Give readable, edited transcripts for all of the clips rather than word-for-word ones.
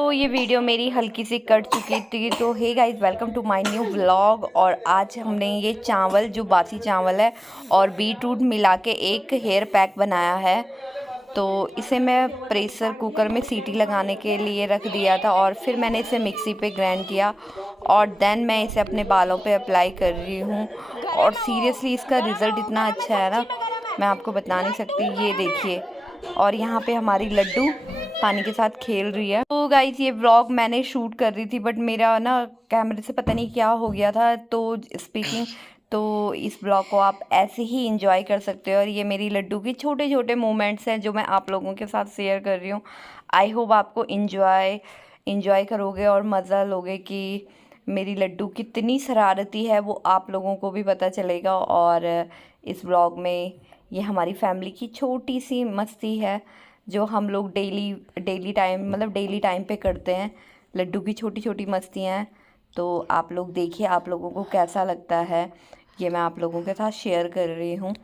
तो ये वीडियो मेरी हल्की सी कट चुकी थी। तो hey guys, welcome to my new vlog. और आज हमने ये चावल, जो बासी चावल है और बीटरूट मिला के एक हेयर पैक बनाया है। तो इसे मैं प्रेशर कुकर में सीटी लगाने के लिए रख दिया था और फिर मैंने इसे मिक्सी पे ग्राइंड किया और देन मैं इसे अपने बालों पे अप्लाई कर रही हूँ। और सीरियसली इसका रिज़ल्ट इतना अच्छा है ना, मैं आपको बता नहीं सकती। ये देखिए, और यहाँ पे हमारी लड्डू पानी के साथ खेल रही है। तो गाइस, ये व्लॉग मैंने शूट कर रही थी, बट मेरा ना कैमरे से पता नहीं क्या हो गया था, तो स्पीकिंग। तो इस ब्लॉग को आप ऐसे ही इंजॉय कर सकते हो। और ये मेरी लड्डू की छोटे छोटे मोमेंट्स हैं जो मैं आप लोगों के साथ शेयर कर रही हूँ। आई होप आपको इंजॉय करोगे और मज़ा लोगे कि मेरी लड्डू कितनी शरारती है, वो आप लोगों को भी पता चलेगा। और इस ब्लॉग में ये हमारी फैमिली की छोटी सी मस्ती है जो हम लोग डेली टाइम पे करते हैं। लड्डू की छोटी छोटी मस्तियाँ हैं। तो आप लोग देखिए, आप लोगों को कैसा लगता है, ये मैं आप लोगों के साथ शेयर कर रही हूँ।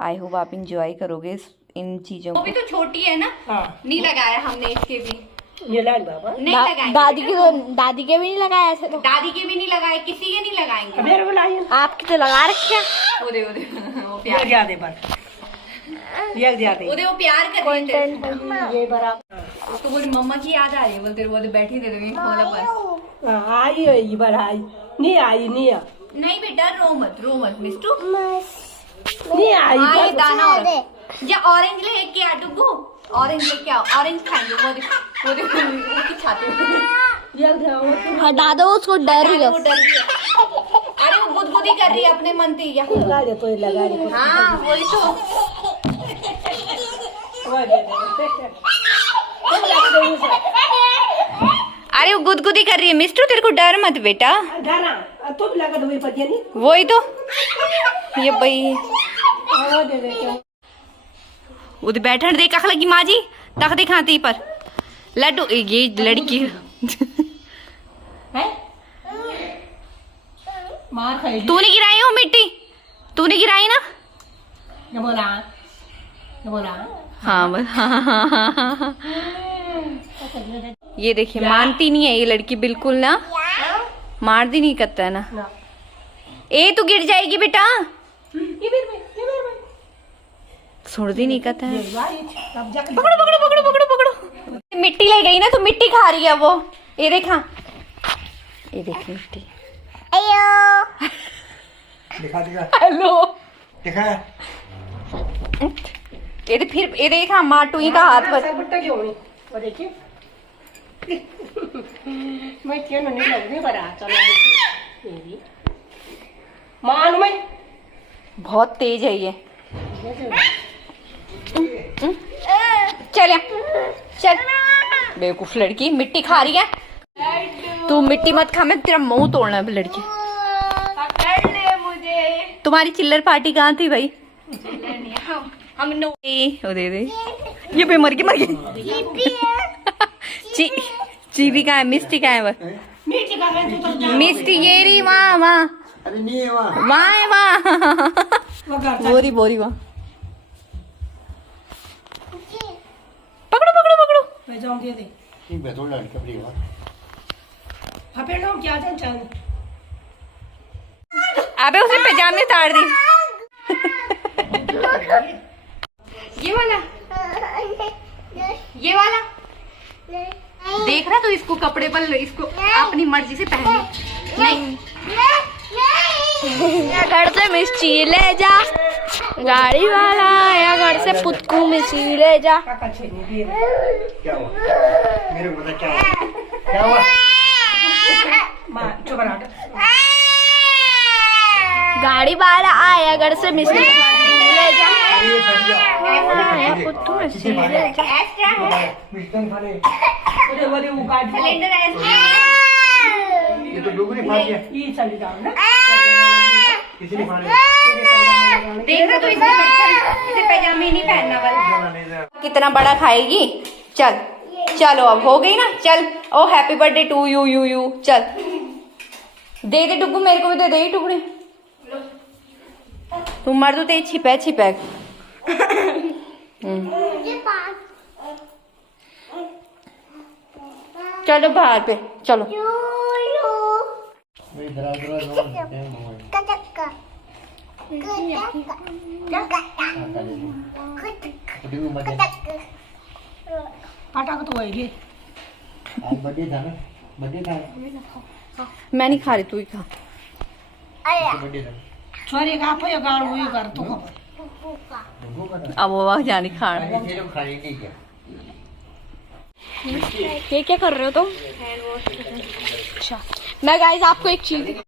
आई होप आप इंजॉय करोगे इन चीज़ों को। वो भी तो छोटी है ना। हाँ। नहीं लगाया हमने इसके भी। ये लाइक बाबा नहीं लगाएंगे। दादी के भी नहीं लगाया ऐसे तो। दादी के भी नहीं लगाए, किसी के नहीं लगाएंगे। मेरे को लाइए। आपके तो लगा रखे। ओदे वो प्यार ये ज्यादा पर ये ज्यादा ओदे वो प्यार कर रहे थे। ये बराबर उसको बोली मम्मा की याद आ रही है, बोलते बोलते बैठी दे दूंगी खोला पर। आई है ये बार आई नहीं आई नहीं आ नहीं बेटा, रो मत मिस्टू। नहीं आई हाँ, ये बस। दाना और या ऑरेंज ले के आ डुगू, ऑरेंज लेके आओ, ऑरेंज खाएंगे। वो देखो उसकी छाती में ये देखो हटा दो उसको, डर रही है। वो डर रही है। अरे वो गुदगुदी कर रही है अपने मन से। लगा दे तो लगा दे हाँ वही तो। अरे वो गुदगुदी कर रही है मिस्टू, तेरे को डर मत बेटा। डरा तो भी लगा दो ये पतिया नहीं वही तो। ये भाई वो दे दे उधर बैठन दे, कख लगी माँ जी तख दिखाती पर लड्डू। ये लड़की है मार खाई तूने गिराई हो मिट्टी, तूने गिराई ना। ये बोला हाँ बस हाँ। ये देखिए, मानती नहीं है ये लड़की बिल्कुल ना, मार दी नहीं करता है ना। ए तू गिर जाएगी बेटा, छोड़ती नहीं करता है। पकड़ो। मिट्टी ले गई ना, तो मिट्टी खा रही है वो। ये देखा, ये देख मिट्टी। दिखा हेलो दिखा ये फिर ये देखा माटू ही का हाथ पर। बुट्टा क्यों नहीं वो देखिए मैं क्यों नहीं लगने पर आ चलो मेरी मान मैं बहुत तेज है ये। चल चल, बेवकूफ लड़की, मिट्टी खा रही है। तू मिट्टी मत खा, मैं तेरा मुंह तोड़ना है लड़की। पकड़ ले मुझे। तुम्हारी चिल्लर पार्टी कहाँ थी भाई? हम नो दे ये पे मर गई। चीवी का है, मिस्टी का है वो। मिस्टी ये रही वहाँ अरे नहीं है वहाँ है वहाँ। बोरी वहाँ। पकड़ो। मैं जाऊंगी दे ठीक है, थोड़ा कपड़ी हुआ फपेड़ो क्या जान अबे उसने पजामे उतार दी। ये वाला देख रहा, तो इसको कपड़े पर इसको अपनी मर्जी से पहन नहीं। घर से मिर्ची ले जा, गाड़ी वाला या घर से पुतकू मिर्ची ले जा। काका छेनी दे क्या हुआ? मेरे को बता क्या हुआ? मां चुप रहा गाड़ी वाला आया, घर से मिर्ची ले जा। ये फट गया। पुतकू मिर्ची ले जा। मिस्टन खाने अरे वो काट ये तो डुगरी फाड़ दिया। ये चली जाओ ना किसी ने फाड़े देख रहा, तो इसे पैजामे नहीं पहनना बस। कितना बड़ा खाएगी? चलो अब हो गई ना। चल, ओ हैप्पी बर्थडे टू यू। चल दे दे डुगू, मेरे को भी दे दे ये टुकड़े। तुम मर दो ते छिपे चलो बाहर पे चलो। वही दरा आटा को तो वही आज बर्थडे था ना, बर्थडे था, मैं नहीं खा रही, तू ही खा। बर्थडे था। छोरी का पे गाड़ हुई कर तो खबर अब वो जानी खाना। ये लोग खाएंगे क्या? ये क्या कर रहे हो तुम? अच्छा मैं गाइस आपको एक चीज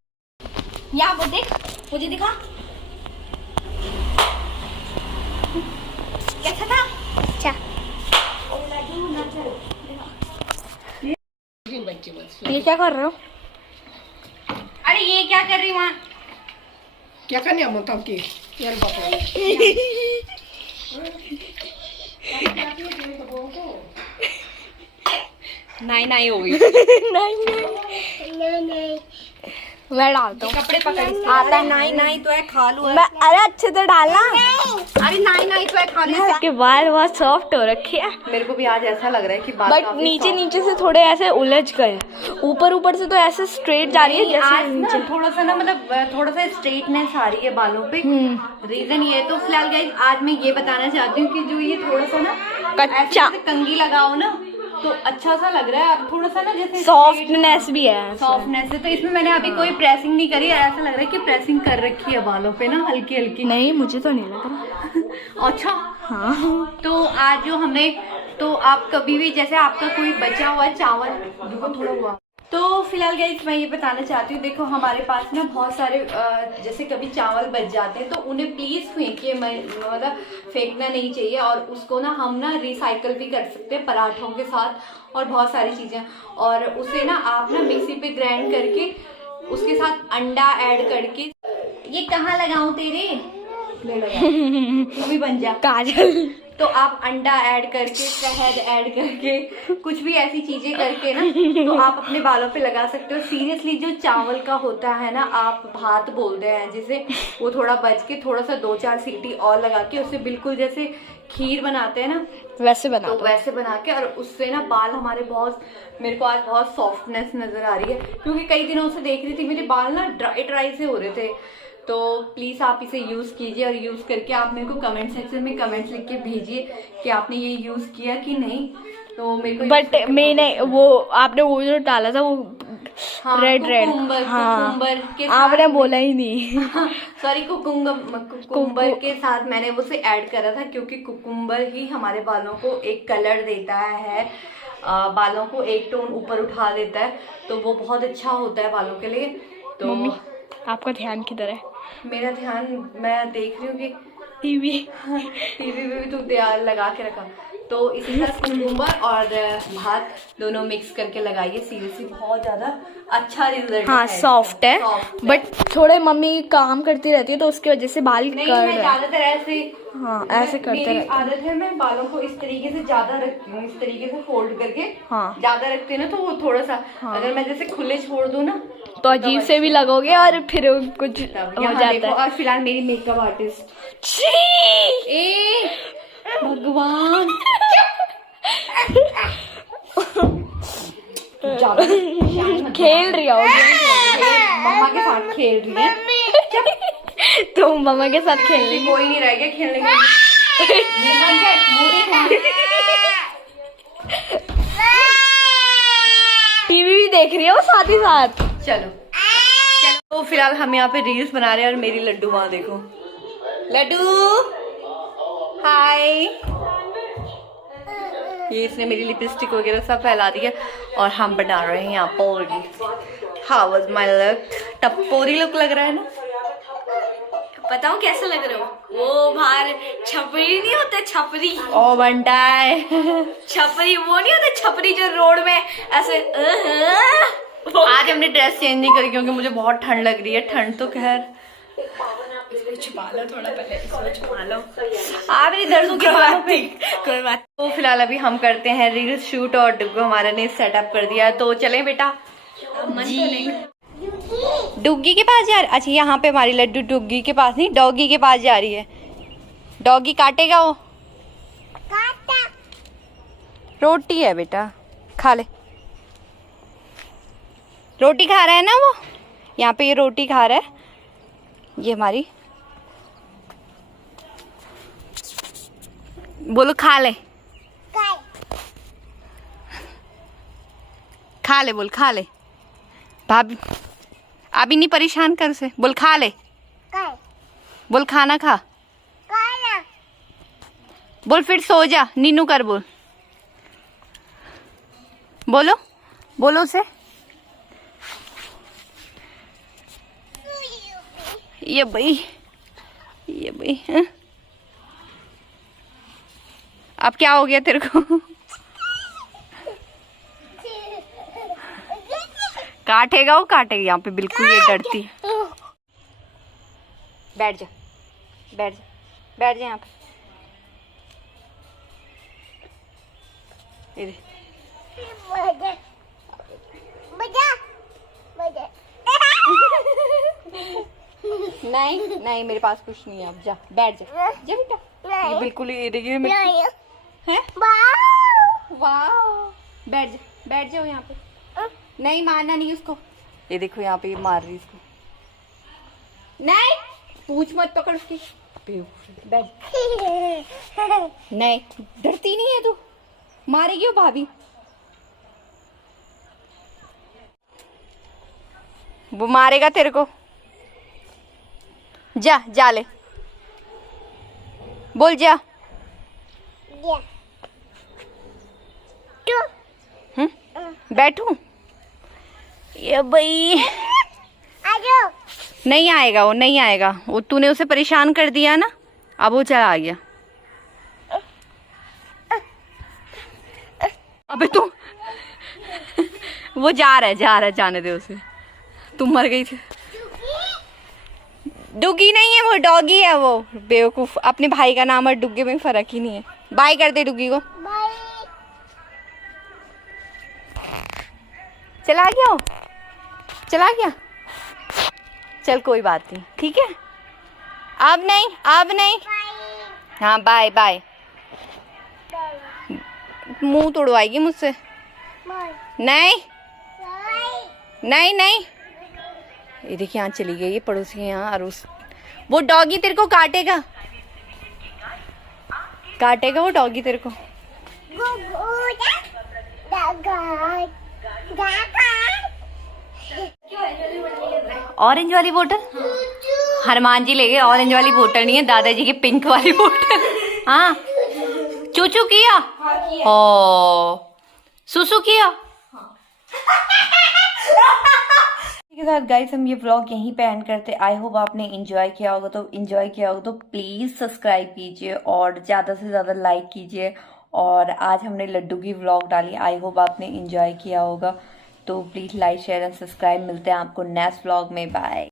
यहाँ पर देख, मुझे दिखा कैसा था। अच्छा ये क्या कर रहे हो? अरे ये क्या कर रही वहाँ? क्या करने हम तब के यार बापा नहीं हो गई। नहीं मैं डालता हूँ। कपड़े पकड़ आता है नहीं तो है खा लू। मैं, अरे अच्छे से डालना। अरे नहीं तो है खा लू। इसके बाल बहुत सॉफ्ट हो रखे हैं मेरे को भी आज ऐसा लग रहा है कि बाल बट काफी नीचे soft- नीचे से थोड़े ऐसे उलझ गए, ऊपर से तो ऐसे स्ट्रेट जा रही है नहीं, जैसे आज ना नीचे। थोड़ा सा ना मतलब थोड़ा सा स्ट्रेटनेस आ रही है बालों पे। रीजन ये है। तो फिलहाल गाइस आज मैं ये बताना चाहती हूँ कि जो ये थोड़ा सा ना कच्चा। ऐसे जैसे कंघी लगाओ ना तो अच्छा सा लग रहा है। अब थोड़ा सा ना जैसे सॉफ्टनेस भी है। सॉफ्टनेस है। तो इसमें मैंने अभी कोई प्रेसिंग नहीं करी, ऐसा लग रहा है कि प्रेसिंग कर रखी है बालों पे ना हल्की हल्की। नहीं मुझे तो नहीं लग रहा। अच्छा हाँ तो आज जो हमने तो आप कभी भी जैसे आपका कोई बचा हुआ चावल देखो थोड़ा हुआ तो फिलहाल गाइस मैं ये बताना चाहती हूँ, देखो हमारे पास ना बहुत सारे जैसे कभी चावल बच जाते हैं तो उन्हें प्लीज फेंकिए, मतलब फेंकना नहीं चाहिए। और उसको ना हम ना रिसाइकल भी कर सकते हैं पराठों के साथ और बहुत सारी चीजें। और उसे ना आप ना मिक्सी पे ग्राइंड करके उसके साथ अंडा ऐड करके। ये कहाँ लगाऊं तेरे? ले लगा तू भी बन जा काजल। तो आप अंडा ऐड करके, शहद ऐड करके, कुछ भी ऐसी चीजें करके ना तो आप अपने बालों पे लगा सकते हो। सीरियसली जो चावल का होता है ना, आप भात बोलते हैं जिसे, वो थोड़ा बच के थोड़ा सा 2-4 सीटी और लगा के उसे बिल्कुल जैसे खीर बनाते हैं ना वैसे बना तो दो। वैसे बना के, और उससे ना बाल हमारे बहुत, मेरे को आज बहुत सॉफ्टनेस नजर आ रही है क्योंकि कई दिनों से देख रही थी मेरे बाल ना ड्राई से हो रहे थे। तो प्लीज़ आप इसे यूज़ कीजिए और यूज़ करके आप मेरे को कमेंट सेक्शन में कमेंट्स लिख के भेजिए कि आपने ये यूज़ किया कि नहीं। तो मेरे को बट मैंने वो आपने वो जो डाला था वो रेड कुकुम्बर के साथ आपने बोला ही नहीं। सॉरी कुकुम्बर के साथ मैंने उसे ऐड करा था क्योंकि कुकुम्बर ही हमारे बालों को एक कलर देता है, बालों को एक टोन ऊपर उठा देता है, तो वो बहुत अच्छा होता है बालों के लिए। तो मम्मी आपका ध्यान किधर है? मेरा ध्यान, मैं देख रही हूँ कि टीवी टीवी में भी तो ध्यान लगा के रखा। तो इसी तरह कुकुम्बर और भात दोनों मिक्स करके लगाइए। सीरियसली बहुत ज्यादा अच्छा रिजल्ट हाँ है। सॉफ्ट है Soft है। बट थोड़े मम्मी काम करती रहती है तो उसकी वजह से बाल नहीं, कर मैं रहे हैं। ज्यादातर ऐसे हाँ ऐसे करते मेरी रहते हैं। आदत है, मैं बालों को इस तरीके से ज्यादा रखती हूँ, इस तरीके से फोल्ड करके हाँ। ज्यादा रखते हैं ना तो वो थोड़ा सा अगर मैं जैसे खुले छोड़ दूँ ना तो अजीब से भी लगोगे और फिर कुछ तब हो यहाँ जाता देखो। है। और फिलहाल मेरी मेकअप आर्टिस्ट छी! ए भगवान ज्यादा खेल रही हो मम्मा के साथ खेल रही है। तुम मम्मा के साथ खेल रही कोई नहीं रह गया खेलने का। टीवी भी देख रही हो साथ ही साथ। चलो तो फिलहाल हम यहाँ पे रील्स बना रहे हैं और मेरी लड्डू वहाँ देखो, लड्डू हाय। ये इसने मेरी लिपस्टिक वगैरह सब फैला दी है और हम बना रहे हैं यहाँ पर। How was my look? टपोरी लुक लग रहा है ना? बताओ कैसे लग रहे हो? वो बाहर छपरी नहीं होते, छपरी ओ बंटाए छपरी वो नहीं होते, छपरी जो रोड में ऐसे आज हमने ड्रेस चेंज नहीं करी क्योंकि मुझे बहुत ठंड लग रही है। ठंड तो खैर छुपा लो थोड़ा, पहले इसको छुपा लो। आप मेरी दर्द की बातों पे। कोई बात। तो फिलहाल अभी हम करते हैं रील शूट और डुग्गू हमारे ने सेटअप कर दिया, तो चलें बेटा। डुग्गी के पास जा रही? अच्छा यहाँ पे हमारी लड्डू डुग्गी के पास नहीं, डॉगी के पास जा रही है। डॉगी काटेगा वो? रोटी है बेटा, खा ले। रोटी खा रहा है ना वो, यहाँ पे ये रोटी खा रहा है, ये हमारी। बोलो खा ले, खा ले, बोल खा ले। भाभी अभी नहीं परेशान कर से, बोल खा ले, बोल खाना खा, बोल फिर सो जा, नीनू कर बोल, बोलो बोलो उसे। ये भाई, ये भाई हाँ? अब क्या हो गया तेरे को? काटेगा वो, काटेगा। यहाँ पे बिल्कुल ये डरती है। बैठ जा, बैठ जा, बैठ जा यहाँ पे। नहीं नहीं, मेरे पास कुछ नहीं है, अब जा, बैठ जा, जा बेटा। ये बिल्कुल ये देखिए हैं, वाह, बैठ जा, बैठ जाओ यहाँ पे। नहीं मारना नहीं उसको, ये देखो यहाँ पे ये मार रही इसको। नहीं, पूछ मत पकड़ उसकी, बैठ। नहीं, डरती नहीं है तू, मारेगी वो भाभी। वो मारेगा तेरे को, जा जा ले, बोल जा। बैठू, ये भाई नहीं आएगा, वो नहीं आएगा, वो तूने उसे परेशान कर दिया ना, अब वो चला आ गया। अबे तू वो जा रहा है, जा रहा है, जाने दे उसे, तुम मर गई थी। डुगी नहीं है वो, डॉगी है वो, बेवकूफ। अपने भाई का नाम और डुग्गी में फर्क ही नहीं है। बाय कर दे डुग्गी को। चला गया वो, चला गया, चल कोई बात नहीं, ठीक है, अब नहीं, अब नहीं। हाँ बाय बाय। मुंह तोड़वाएगी मुझसे। नहीं नहीं नहीं, ये देखिए यहाँ चली गई, ये पड़ोसी है यहाँ। और उस वो डॉगी तेरे को काटेगा, काटेगा वो डॉगी तेरे को। ऑरेंज वाली बोतल हनुमान जी ले गए, ऑरेंज वाली बोतल नहीं है, दादाजी की पिंक वाली बोतल। हाँ, चूचू किया, ओ सुसु किया। के साथ गाइस हम ये व्लॉग यहीं पे एंड करते। आई होप आपने एंजॉय किया होगा, तो एंजॉय किया होगा तो प्लीज सब्सक्राइब कीजिए और ज्यादा से ज्यादा लाइक कीजिए। और आज हमने लड्डू की व्लॉग डाली, आई होप आपने एंजॉय किया होगा, तो please like share and subscribe. मिलते हैं आपको नेक्स्ट व्लॉग में, बाय।